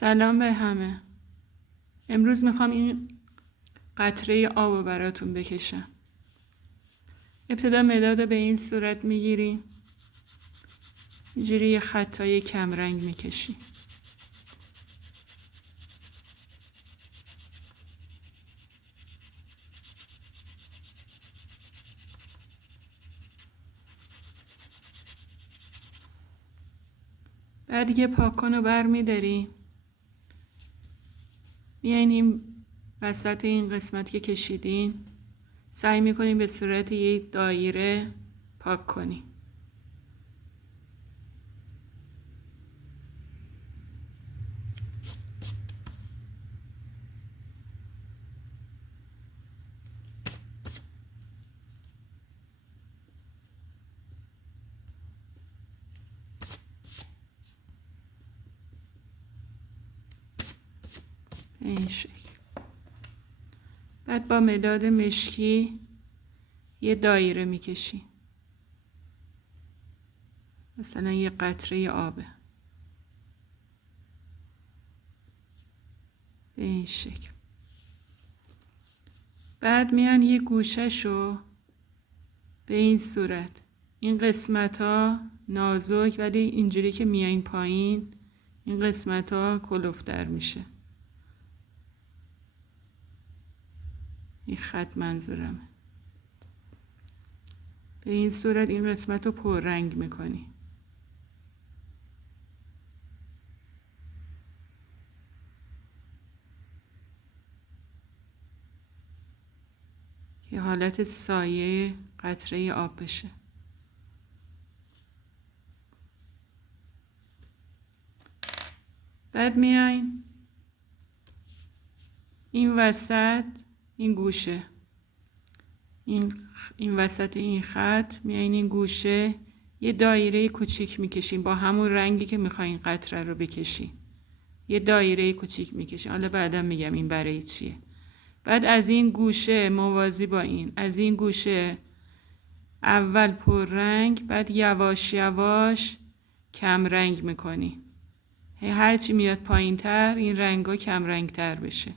سلام به همه. امروز میخوام این قطره آب رو براتون بکشم. ابتدا مداد به این صورت میگیریم، اینجوری یه خطای کمرنگ میکشیم. بعد یه پاکن رو بر میداریم، میایین این وسط این قسمت که کشیدین سعی میکنیم به صورت یک دایره پاک کنیم. به این شکل. بعد با مداد مشکی یه دایره میکشیم، مثلا یه قطره آبه، به این شکل. بعد میان یه گوشه‌شو به این صورت، این قسمت ها نازک ولی اینجوری که میایین پایین این قسمت ها کلفتر میشه. این خط منظورمه. به این صورت این قسمت رو پررنگ میکنی. که حالت سایه قطره آب بشه. بعد میاین این وسط این گوشه، این وسط این خط میاین این گوشه یه دایره کوچیک میکشین با همون رنگی که میخواین قطره رو بکشین. یه دایره کوچیک میکشین. حالا بعدا میگم این برای چیه. بعد از این گوشه موازی با این، از این گوشه اول پررنگ بعد یواش یواش کم رنگ میکنی. هرچی میاد پایین تر این رنگا کم رنگ تر بشه.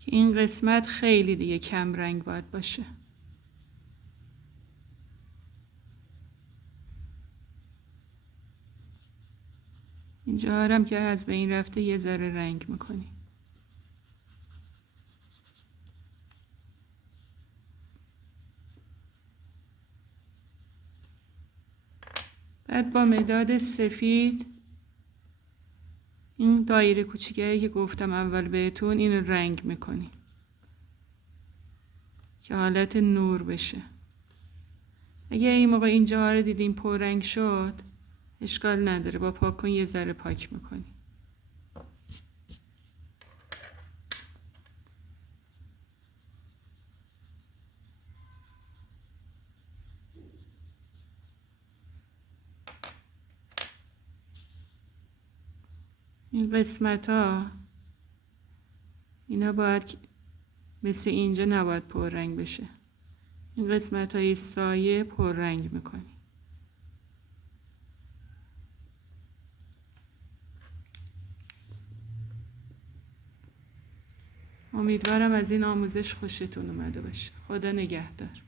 که این قسمت خیلی دیگه کم رنگ باید باشه. اینجا هم که از بین رفته یه ذره رنگ میکنی. بعد با مداد سفید این دایره کوچیکه که گفتم اول بهتون این رنگ میکنی که حالت نور بشه. اگه این موقع اینجا رو دیدین پررنگ شد اشکال نداره، با پاکن یه ذره پاک میکنی. این قسمت ها اینا باید مثل اینجا نباید پررنگ بشه. این قسمت های سایه پررنگ میکنی. امیدوارم از این آموزش خوشتون اومده باشه. خدا نگهدار.